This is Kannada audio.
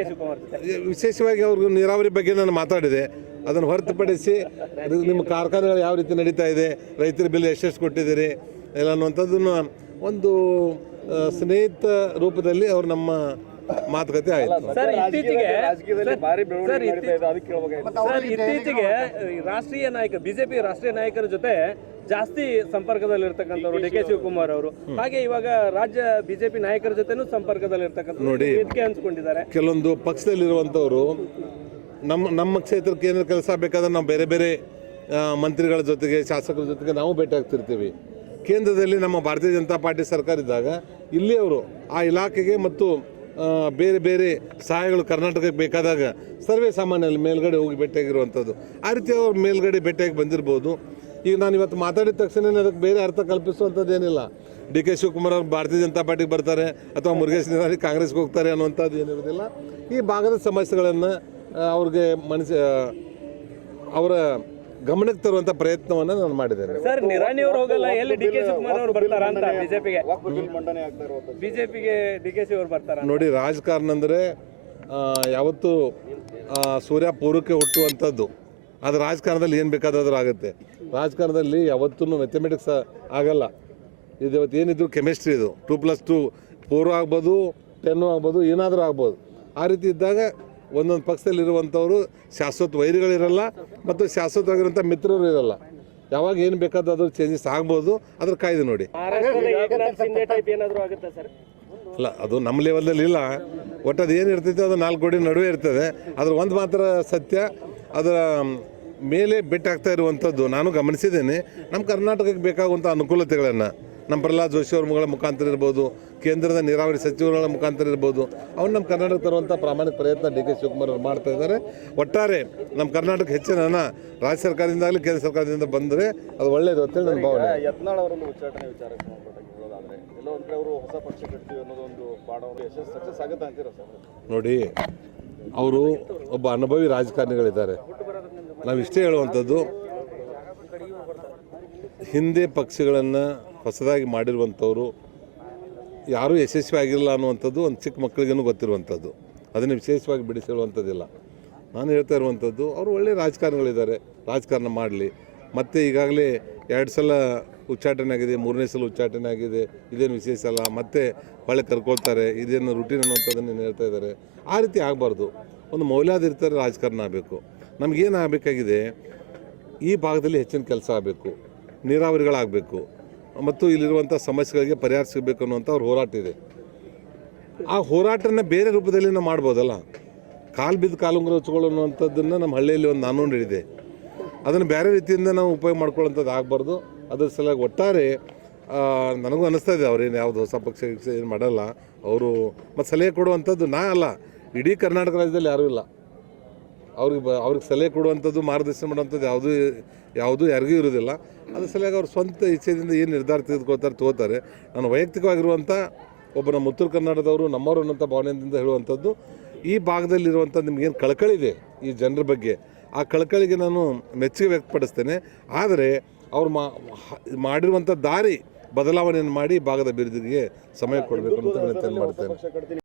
ಕೆ ಶಿವಕುಮಾರ್ ಜೊತೆ? ವಿಶೇಷವಾಗಿ ಅವ್ರಿಗೆ ನೀರಾವರಿ ಬಗ್ಗೆ ನಾನು ಮಾತಾಡಿದೆ. ಅದನ್ನು ಹೊರತುಪಡಿಸಿ ನಿಮ್ಮ ಕಾರ್ಖಾನೆಗಳು ಯಾವ ರೀತಿ ನಡೀತಾ ಇದೆ, ರೈತರ ಬಿಲ್ ಎಷ್ಟೆಷ್ಟು ಕೊಟ್ಟಿದ್ದೀರಿ ಎಲ್ಲ ಅನ್ನುವಂಥದ್ದನ್ನು ಒಂದು ಸ್ನೇಹಿತ ರೂಪದಲ್ಲಿ ಅವರು ನಮ್ಮ ಮಾತುಕತೆ ಆಯಿತು. ಸರ್ ಇತ್ತೀಚೆಗೆ ರಾಷ್ಟ್ರೀಯ ನಾಯಕ ಬಿಜೆಪಿ ರಾಷ್ಟ್ರೀಯ ನಾಯಕರ ಜೊತೆ ಜಾಸ್ತಿ ಸಂಪರ್ಕದಲ್ಲಿರ್ತಕ್ಕಂಥವ್ರು ಡಿ ಕೆ ಶಿವಕುಮಾರ್ ಅವರು. ಹಾಗೆ ಇವಾಗ ರಾಜ್ಯ ಬಿಜೆಪಿ ನಾಯಕರ ಜೊತೆನೂ ಸಂಪರ್ಕದಲ್ಲಿರ್ತಕ್ಕಂಥ ನೋಡಿ ಅನ್ಸ್ಕೊಂಡಿದ್ದಾರೆ. ಕೆಲವೊಂದು ಪಕ್ಷದಲ್ಲಿರುವಂಥವ್ರು ನಮ್ಮ ಕ್ಷೇತ್ರಕ್ಕೆ ಏನಾದ್ರು ಕೆಲಸ ಬೇಕಾದ್ರೆ ನಾವು ಬೇರೆ ಬೇರೆ ಮಂತ್ರಿಗಳ ಜೊತೆಗೆ ಶಾಸಕರ ಜೊತೆಗೆ ನಾವು ಭೇಟಿ ಆಗ್ತಿರ್ತೀವಿ. ಕೇಂದ್ರದಲ್ಲಿ ನಮ್ಮ ಭಾರತೀಯ ಜನತಾ ಪಾರ್ಟಿ ಸರ್ಕಾರ ಇದ್ದಾಗ ಇಲ್ಲಿ ಅವರು ಆ ಇಲಾಖೆಗೆ ಮತ್ತು ಬೇರೆ ಬೇರೆ ಸಹಾಯಗಳು ಕರ್ನಾಟಕಕ್ಕೆ ಬೇಕಾದಾಗ ಸರ್ವೇ ಸಾಮಾನ್ಯರಲ್ಲಿ ಮೇಲ್ಗಡೆ ಹೋಗಿ ಭೇಟಿಯಾಗಿರುವಂಥದ್ದು. ಆ ರೀತಿ ಅವ್ರು ಮೇಲ್ಗಡೆ ಭೇಟಿಯಾಗಿ ಬಂದಿರ್ಬೋದು. ಈಗ ನಾನು ಇವತ್ತು ಮಾತಾಡಿದ ತಕ್ಷಣ ಅದಕ್ಕೆ ಬೇರೆ ಅರ್ಥ ಕಲ್ಪಿಸುವಂಥದ್ದು ಏನಿಲ್ಲ. ಡಿ ಕೆ ಶಿವಕುಮಾರ್ ಅವರು ಭಾರತೀಯ ಜನತಾ ಪಾರ್ಟಿಗೆ ಬರ್ತಾರೆ ಅಥವಾ ಮುರುಗೇಶ್ ನಿರಾಣಿ ಕಾಂಗ್ರೆಸ್ಗೆ ಹೋಗ್ತಾರೆ ಅನ್ನುವಂಥದ್ದು ಏನಿರೋದಿಲ್ಲ. ಈ ಭಾಗದ ಸಮಸ್ಯೆಗಳನ್ನು ಅವ್ರಿಗೆ ಅವರ ಗಮನಕ್ಕೆ ತರುವಂಥ ಪ್ರಯತ್ನವನ್ನು ನಾನು ಮಾಡಿದ್ದೇನೆ. ಸರ್ ನಿರಾಣಿ ಅವರು ಹೋಗಲ್ಲ, ಎಲ್ಲಿ ಡಿ ಕೆ ಶಿವಕುಮಾರ್ ಅವರು ಬರ್ತಾರ ಅಂತ ಬಿಜೆಪಿಗೆ ಡಿ ಕೆ ಶಿ ಅವರು ಬರ್ತಾರ? ನೋಡಿ, ರಾಜಕಾರಣ ಅಂದರೆ ಯಾವತ್ತೂ ಸೂರ್ಯ ಪೂರ್ವಕ್ಕೆ ಹುಟ್ಟುವಂಥದ್ದು. ಅದು ರಾಜಕಾರಣದಲ್ಲಿ ಏನು ಬೇಕಾದರೂ ಆಗುತ್ತೆ. ರಾಜಕಾರಣದಲ್ಲಿ ಯಾವತ್ತೂ ಮ್ಯಾಥಮೆಟಿಕ್ಸ್ ಆಗಲ್ಲ. ಇದು ಇವತ್ತು ಏನಿದ್ರು ಕೆಮಿಸ್ಟ್ರಿ, ಇದು 2+2 4 ಆಗ್ಬೋದು, 10 ಆಗ್ಬೋದು, ಏನಾದರೂ ಆಗ್ಬೋದು. ಆ ರೀತಿ ಇದ್ದಾಗ ಒಂದೊಂದು ಪಕ್ಷದಲ್ಲಿರುವಂಥವರು ಶಾಶ್ವತ ವೈರಿಗಳಿರಲ್ಲ ಮತ್ತು ಶಾಶ್ವತವಾಗಿರುವಂಥ ಮಿತ್ರರು ಇರಲ್ಲ. ಯಾವಾಗ ಏನು ಬೇಕಾದರೂ ಚೇಂಜಸ್ ಆಗ್ಬೋದು, ಅದ್ರ ಕಾಯ್ದೆ ನೋಡಿ. ಅಲ್ಲ, ಅದು ನಮ್ಮ ಲೆವೆಲಲ್ಲಿ ಇಲ್ಲ. ಒಟ್ಟು ಅದು ಏನು ಇರ್ತೈತೆ ಅದು 4 ಗೋಡೆ ನಡುವೆ ಇರ್ತದೆ. ಅದ್ರ ಒಂದು ಮಾತ್ರ ಸತ್ಯ, ಅದರ ಮೇಲೆ ಬೆಟ್ಟಾಗ್ತಾ ಇರುವಂಥದ್ದು ನಾನು ಗಮನಿಸಿದ್ದೇನೆ. ನಮ್ಮ ಕರ್ನಾಟಕಕ್ಕೆ ಬೇಕಾಗುವಂಥ ಅನುಕೂಲತೆಗಳನ್ನು ನಮ್ಮ ಪ್ರಹ್ಲಾದ್ ಜೋಶಿ ಅವ್ರ ಮಗಳ ಮುಖಾಂತರ ಇರ್ಬೋದು, ಕೇಂದ್ರದ ನೀರಾವರಿ ಸಚಿವರುಗಳ ಮುಖಾಂತರ ಇರ್ಬೋದು, ಅವ್ರು ನಮ್ಮ ಕರ್ನಾಟಕ ತರುವಂಥ ಪ್ರಾಮಾಣಿಕ ಪ್ರಯತ್ನ ಡಿ ಕೆ ಶಿವಕುಮಾರ್ ಅವರು ಮಾಡ್ತಾ ಇದ್ದಾರೆ. ಒಟ್ಟಾರೆ ನಮ್ಮ ಕರ್ನಾಟಕ ಹೆಚ್ಚಿನ ಹಣ ರಾಜ್ಯ ಸರ್ಕಾರದಿಂದಾಗಲಿ ಕೇಂದ್ರ ಸರ್ಕಾರದಿಂದ ಬಂದರೆ ಅದು ಒಳ್ಳೆಯದು ಅಂತೇಳಿ ನನ್ನ ಭಾವನೆ. ಯತ್ನಾಳ್ ಅವರನ್ನು ಉಚ್ಚಾಟನೆ ವಿಚಾರಕ್ಕೆ ಸಂಬಂಧಪಟ್ಟ ಹೇಳೋದಾದರೆ ಎಲ್ಲೋ ಒಂದು ಕಡೆ ಅವರು ಹೊಸ ಪಕ್ಷ ಕಟ್ತೀವಿ ಅನ್ನೋದೊಂದು ಪಾಠ ಸಕ್ಸಸ್ ಆಗುತ್ತೆ ಅಂತೀರಾ ಸರ್? ನೋಡಿ, ಅವರು ಒಬ್ಬ ಅನುಭವಿ ರಾಜಕಾರಣಿಗಳಿದ್ದಾರೆ. ನಾವು ಇಷ್ಟೇ ಹೇಳುವಂಥದ್ದು, ಹಿಂದೆ ಪಕ್ಷಗಳನ್ನು ಹೊಸದಾಗಿ ಮಾಡಿರುವಂಥವ್ರು ಯಾರೂ ಯಶಸ್ವಿ ಆಗಿರಲ್ಲ ಅನ್ನುವಂಥದ್ದು ಒಂದು ಚಿಕ್ಕ ಮಕ್ಕಳಿಗೂ ಗೊತ್ತಿರುವಂಥದ್ದು. ಅದನ್ನು ವಿಶೇಷವಾಗಿ ಬಿಡಿಸಿರುವಂಥದ್ದಿಲ್ಲ. ನಾನು ಹೇಳ್ತಾ ಇರುವಂಥದ್ದು, ಅವರು ಒಳ್ಳೆಯ ರಾಜಕಾರಣಿಗಳಿದ್ದಾರೆ, ರಾಜಕಾರಣ ಮಾಡಲಿ. ಮತ್ತು ಈಗಾಗಲೇ 2 ಸಲ ಉಚ್ಚಾಟನೆ ಆಗಿದೆ, 3ನೇ ಸಲ ಉಚ್ಚಾಟನೆ ಆಗಿದೆ, ಇದೇನು ವಿಶೇಷ ಅಲ್ಲ. ಮತ್ತೆ ಹೊಳೆ ಕರ್ಕೊಳ್ತಾರೆ, ಇದೇನು ರುಟೀನ್ ಅನ್ನುವಂಥದ್ದನ್ನು ಹೇಳ್ತಾ ಇದ್ದಾರೆ. ಆ ರೀತಿ ಆಗಬಾರ್ದು. ಒಂದು ಮೌಲ್ಯಾಧಾರಿತ ರಾಜಕಾರಣ ಆಗಬೇಕು. ನಮಗೇನು ಆಗಬೇಕಾಗಿದೆ, ಈ ಭಾಗದಲ್ಲಿ ಹೆಚ್ಚಿನ ಕೆಲಸ ಆಗಬೇಕು, ನೀರಾವರಿಗಳಾಗಬೇಕು ಮತ್ತು ಇಲ್ಲಿರುವಂಥ ಸಮಸ್ಯೆಗಳಿಗೆ ಪರಿಹಾರ ಸಿಗಬೇಕು ಅನ್ನುವಂಥ ಅವ್ರ ಹೋರಾಟ ಇದೆ. ಆ ಹೋರಾಟನ ಬೇರೆ ರೂಪದಲ್ಲಿ ನಾವು ಮಾಡ್ಬೋದಲ್ಲ. ಕಾಲು ಬಿದ್ದು ಕಾಲುಂಗುರ ಹಚ್ಕೊಳ್ಳೋ ಅನ್ನುವಂಥದ್ದನ್ನು ನಮ್ಮ ಹಳ್ಳಿಯಲ್ಲಿ ಒಂದು ಕಾನೂನು ಹಿಡಿದೆ. ಅದನ್ನು ಬೇರೆ ರೀತಿಯಿಂದ ನಾವು ಉಪಯೋಗ ಮಾಡ್ಕೊಳ್ಳೋಂಥದ್ದು ಆಗಬಾರ್ದು. ಅದ್ರ ಸಲುವಾಗಿ ಒಟ್ಟಾರೆ ನನಗೂ ಅನ್ನಿಸ್ತಾ ಇದೆ, ಅವ್ರೇನು ಯಾವುದು ಹೊಸ ಪಕ್ಷ ಏನು ಮಾಡಲ್ಲ. ಅವರು ಮತ್ತು ಸಲಹೆ ಕೊಡುವಂಥದ್ದು ನಾ ಅಲ್ಲ, ಇಡೀ ಕರ್ನಾಟಕ ರಾಜ್ಯದಲ್ಲಿ ಯಾರೂ ಇಲ್ಲ. ಅವ್ರಿಗೆ ಸಲಹೆ ಕೊಡುವಂಥದ್ದು, ಮಾರ್ಗದರ್ಶನ ಮಾಡುವಂಥದ್ದು ಯಾವುದೂ ಯಾರಿಗೂ ಇರೋದಿಲ್ಲ. ಅದ್ರ ಸಲುವಾಗಿ ಅವ್ರ ಸ್ವಂತ ಇಚ್ಛೆಯಿಂದ ಏನು ನಿರ್ಧಾರ ತಗೋತಾರೆ. ನಾನು ವೈಯಕ್ತಿಕವಾಗಿರುವಂಥ ಒಬ್ಬ ನಮ್ಮ ಉತ್ತರ ಕನ್ನಡದವರು ನಮ್ಮವರು ಅನ್ನೋಂಥ ಭಾವನೆಯಿಂದ ಹೇಳುವಂಥದ್ದು, ಈ ಭಾಗದಲ್ಲಿರುವಂಥ ನಿಮಗೇನು ಕಳಕಳಿದೆ ಈ ಜನರ ಬಗ್ಗೆ, ಆ ಕಳಕಳಿಗೆ ನಾನು ಮೆಚ್ಚುಗೆ ವ್ಯಕ್ತಪಡಿಸ್ತೇನೆ. ಆದರೆ ಅವ್ರು ಮಾಡಿರುವಂಥ ದಾರಿ ಬದಲಾವಣೆಯನ್ನು ಮಾಡಿ ಭಾಗದ ಅಭಿವೃದ್ಧಿಗೆ ಸಮಯ ಕೊಡಬೇಕು ಅಂತ ವಿನಂತಿ ಮಾಡ್ತೇನೆ.